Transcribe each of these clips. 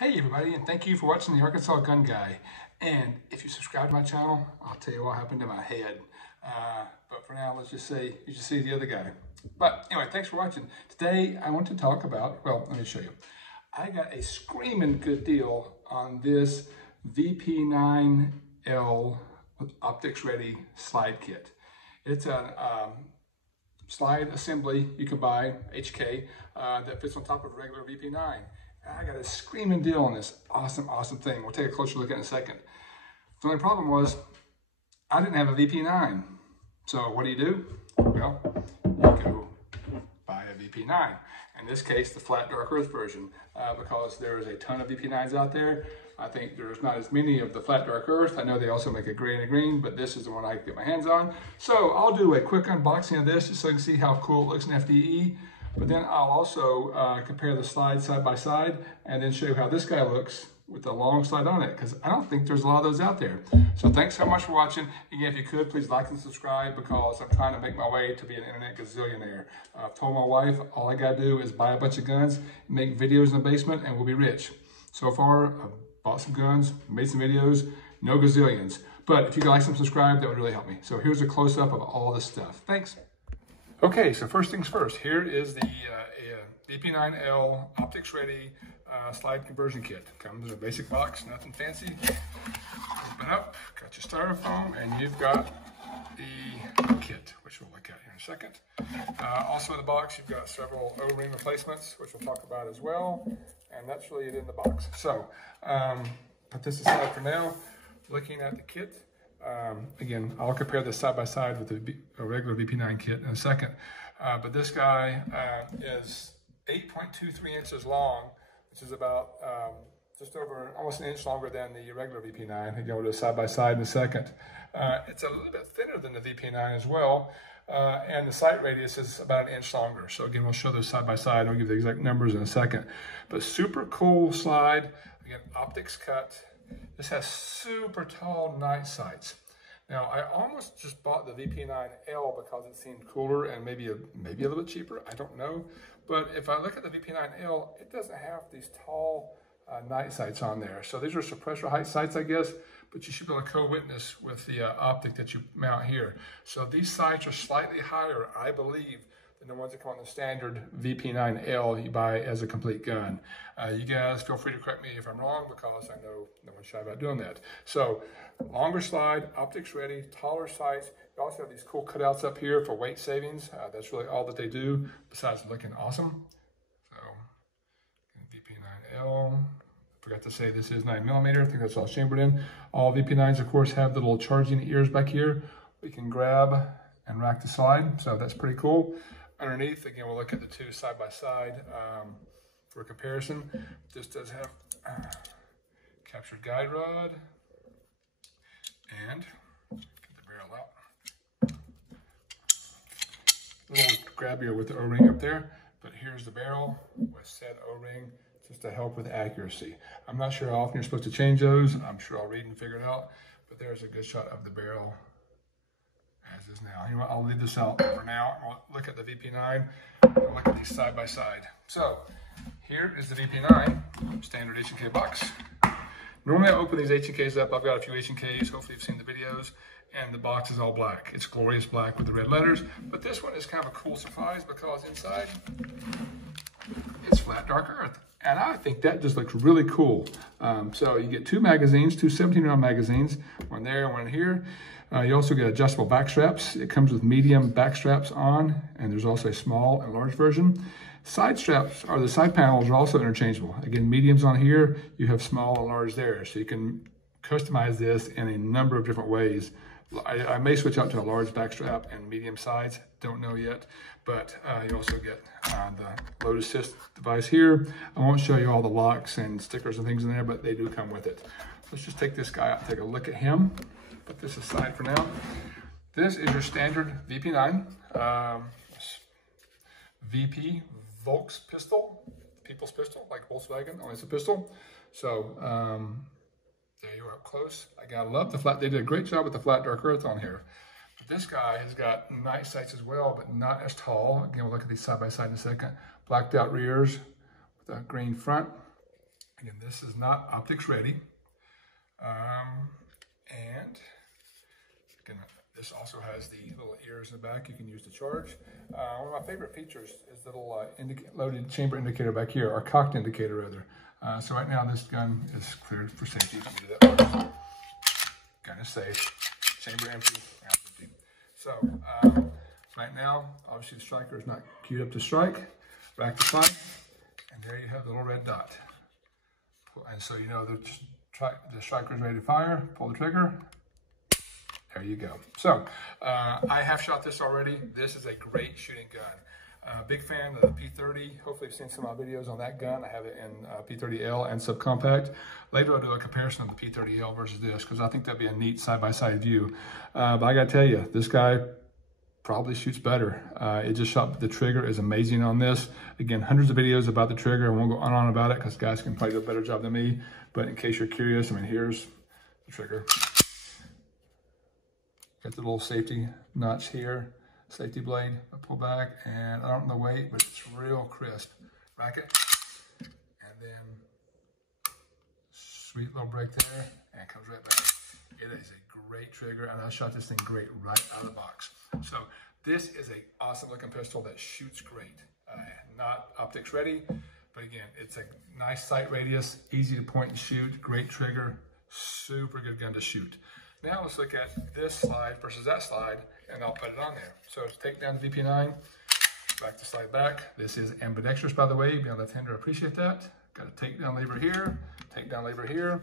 Hey everybody, and thank you for watching the Arkansas Gun Guy. And if you subscribe to my channel, I'll tell you what happened to my head. But for now, let's just say you should see the other guy. But anyway, thanks for watching. Today, I want to talk about, well, let me show you. I got a screaming good deal on this VP9L with optics ready slide kit. It's a slide assembly you can buy, HK, that fits on top of a regular VP9. I got a screaming deal on this awesome thing. We'll take a closer look at it in a second. The only problem was I didn't have a VP9. So what do? Well, you go buy a VP9. In this case, the flat dark earth version, because there is a ton of VP9s out there. I think there's not as many of the flat dark earth. I know they also make a gray and a green, but this is the one I can get my hands on. So I'll do a quick unboxing of this just so you can see how cool it looks in FDE. But then I'll also compare the slides side by side and then show you how this guy looks with the long slide on it, because I don't think there's a lot of those out there. So thanks so much for watching. Again, if you could, please like and subscribe, because I'm trying to make my way to be an internet gazillionaire. I've told my wife all I gotta do is buy a bunch of guns, make videos in the basement, and we'll be rich. So far, I've bought some guns, made some videos, no gazillions. But if you could like and subscribe, that would really help me. So here's a close-up of all this stuff. Thanks. Okay, so first things first, here is the VP9L optics ready slide conversion kit. Comes in a basic box, nothing fancy. Open up, got your styrofoam, and you've got the kit, which we'll look at here in a second. Also in the box, you've got several O-ring replacements, which we'll talk about as well. And that's really it in the box. So, put this aside for now. Looking at the kit. Again, I'll compare this side by side with a regular VP9 kit in a second. But this guy is 8.23 inches long, which is about just over almost an inch longer than the regular VP9. I'll go to side by side in a second. It's a little bit thinner than the VP9 as well. And the sight radius is about an inch longer. So again, we'll show those side by side. I'll give the exact numbers in a second. But super cool slide. Again, optics cut. This has super tall night sights. Now, I almost just bought the VP9L because it seemed cooler and maybe a little bit cheaper. I don't know. But if I look at the VP9L, it doesn't have these tall night sights on there. So these are suppressor height sights, I guess, but you should be able to co-witness with the optic that you mount here. So these sights are slightly higher, I believe, than the ones that come on the standard VP9L you buy as a complete gun. You guys feel free to correct me if I'm wrong, because I know no one's shy about doing that. So longer slide, optics ready, taller sights. You also have these cool cutouts up here for weight savings. That's really all that they do, besides looking awesome. So VP9L. Forgot to say this is 9mm. I think that's all chambered in. All VP9s, of course, have the little charging ears back here. We can grab and rack the slide, so that's pretty cool. Underneath, again, we'll look at the two side by side for comparison. This does have captured guide rod, and get the barrel out. A little grabbier with the O-ring up there, but here's the barrel with said O-ring just to help with accuracy. I'm not sure how often you're supposed to change those. I'm sure I'll read and figure it out, but there's a good shot of the barrel as is now. You know what, I'll leave this out for now. I'll look at the VP9 and look at these side by side. So here is the VP9 standard H&K box. Normally I open these H&Ks up. I've got a few H&Ks. Hopefully you've seen the videos. And the box is all black. It's glorious black with the red letters. But this one is kind of a cool surprise, because inside it's flat dark earth. And I think that just looks really cool. So you get two magazines, two 17-round magazines, one there, one here. You also get adjustable back straps. It comes with medium back straps on, and there's also a small and large version. Side straps, or the side panels, are also interchangeable. Again, mediums on here, you have small and large there. So you can customize this in a number of different ways. I may switch out to a large back strap and medium sides, don't know yet. But you also get the load assist device here. I won't show you all the locks and stickers and things in there, but they do come with it. Let's just take this guy out and take a look at him. Put this aside for now. This is your standard VP9 VP Volks pistol, People's pistol, like Volkswagen, only it's a pistol. So there you are up close. I gotta love the flat. They did a great job with the flat dark earth on here. But this guy has got night sights as well, but not as tall. Again, we'll look at these side by side in a second. Blacked out rears with a green front. Again, this is not optics ready. And again, this also has the little ears in the back you can use to charge. One of my favorite features is the little loaded chamber indicator back here, or cocked indicator rather. So right now this gun is cleared for safety. Let me do that one. Gun is safe, chamber empty, round empty. So right now, obviously the striker is not queued up to strike. Back to side, and there you have the little red dot. And so you know the striker is ready to fire. Pull the trigger. There you go. So I have shot this already. This is a great shooting gun. Big fan of the P30. Hopefully you've seen some of my videos on that gun. I have it in P30L and subcompact. Later I'll do a comparison of the P30L versus this because I think that'd be a neat side-by-side view. But I gotta tell you, this guy probably shoots better. It just shot, the trigger is amazing on this. Again, hundreds of videos about the trigger. I won't go on and on about it because guys can probably do a better job than me. But in case you're curious, I mean, here's the trigger. Got the little safety notch here, safety blade. I pull back, and I don't know the weight, but it's real crisp. Rack it, and then sweet little break there, and it comes right back. It is a great trigger, and I shot this thing great right out of the box. So this is an awesome looking pistol that shoots great. Not optics ready, but again, it's a nice sight radius, easy to point and shoot, great trigger, super good gun to shoot. Now let's look at this slide versus that slide, and I'll put it on there. So to take down the VP9, back to slide back. This is ambidextrous, by the way. Being a left-hander, appreciate that. Got a takedown lever here, takedown lever here.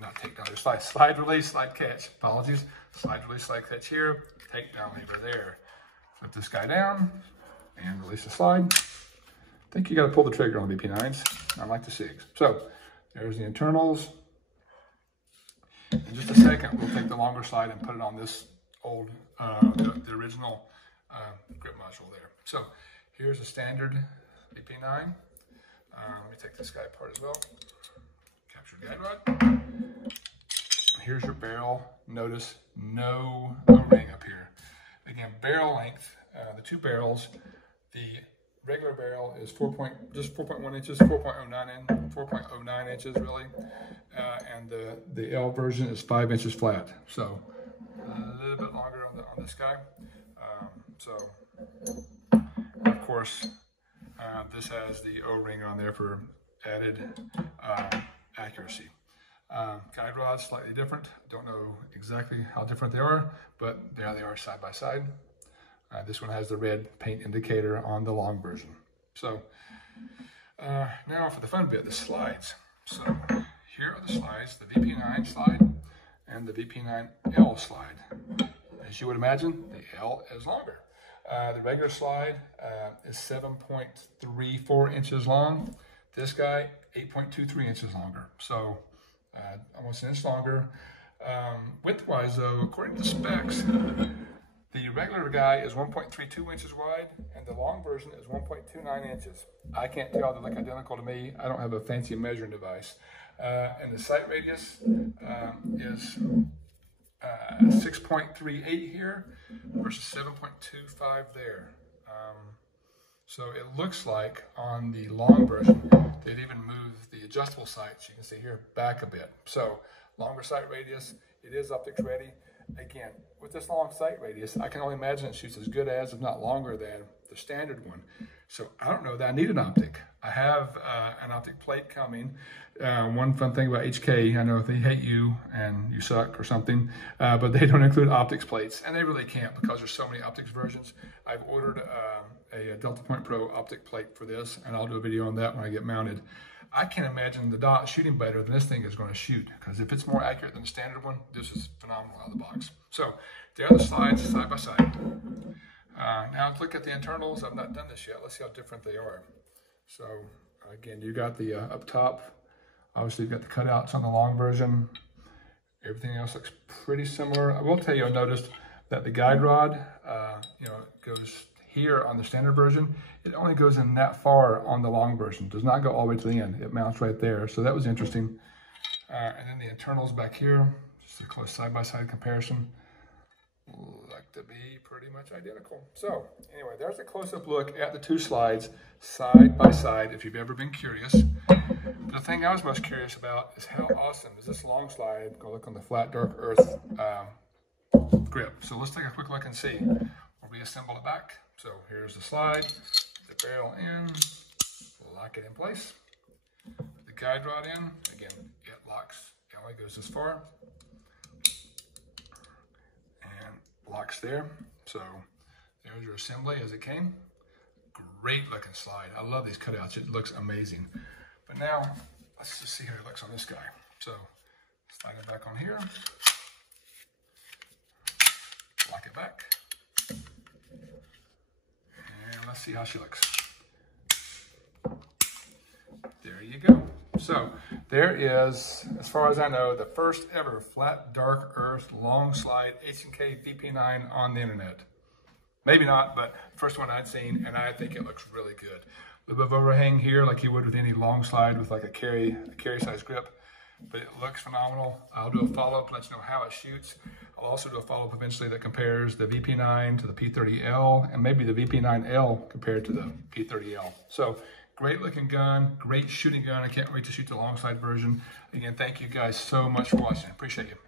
Not takedown, slide release, slide catch. Apologies. Slide release, slide catch here. Takedown lever there. Flip this guy down and release the slide. I think you got to pull the trigger on the VP9s, unlike the SIGs. So there's the internals. In just a second, we'll take the longer slide and put it on this old, the original grip module there. So here's a standard VP9. Let me take this guy apart as well. Capture guide rod. Here's your barrel. Notice no ring up here. Again, barrel length, the two barrels, the regular barrel is 4.1 inches, 4.09 inches really, and the L version is 5 inches flat. So a little bit longer on this guy. Of course, this has the O-ring on there for added accuracy. Guide rods slightly different. Don't know exactly how different they are, but there they are side by side. This one has the red paint indicator on the long version. So now for the fun bit, the slides. So here are the slides, the VP9 slide and the VP9L slide. As you would imagine, the L is longer. The regular slide is 7.34 inches long. This guy, 8.23 inches longer. So almost an inch longer. Width-wise though, according to the specs, the regular guy is 1.32 inches wide, and the long version is 1.29 inches. I can't tell, they look identical to me. I don't have a fancy measuring device. And the sight radius is 6.38 here versus 7.25 there. So it looks like on the long version, they've even moved the adjustable sights, you can see here, back a bit. So longer sight radius, it is optics ready. Again, with this long sight radius, I can only imagine it shoots as good as, if not longer than, the standard one. So I don't know that I need an optic. I have an optic plate coming. One fun thing about HK, I know they hate you and you suck or something, but they don't include optics plates, and they really can't because there's so many optics versions. I've ordered a Delta Point Pro optic plate for this, and I'll do a video on that when I get mounted. I can't imagine the dot shooting better than this thing is going to shoot, because if it's more accurate than the standard one, this is phenomenal out of the box. So there are the slides side by side. Now let's look at the internals. I've not done this yet. Let's see how different they are. So again, you got the up top. Obviously, you've got the cutouts on the long version. Everything else looks pretty similar. I will tell you, I noticed that the guide rod, goes here on the standard version. It only goes in that far on the long version. It does not go all the way to the end. It mounts right there. So that was interesting. And then the internals back here, just a close side-by-side comparison. look to be pretty much identical. So anyway, there's a close-up look at the two slides side by side if you've ever been curious. The thing I was most curious about is how awesome is this long slide. Go look on the flat dark earth grip. So let's take a quick look and see. We'll reassemble it back. So here's the slide, the barrel in, lock it in place. The guide rod in, again, it locks, it only goes this far. And locks there. So there's your assembly as it came. Great looking slide. I love these cutouts. It looks amazing. But now, let's just see how it looks on this guy. So slide it back on here. Lock it back. And let's see how she looks. There you go. So there is, as far as I know, the first ever flat dark earth long slide H&K VP9 on the internet. Maybe not, but first one I'd seen, and I think it looks really good. A little bit of overhang here, like you would with any long slide with like a carry size grip, but it looks phenomenal. I'll do a follow-up, let you know how it shoots. I'll also do a follow-up eventually that compares the VP9 to the P30L, and maybe the VP9L compared to the P30L. So great looking gun, great shooting gun. I can't wait to shoot the long slide version. Again, thank you guys so much for watching. Appreciate you.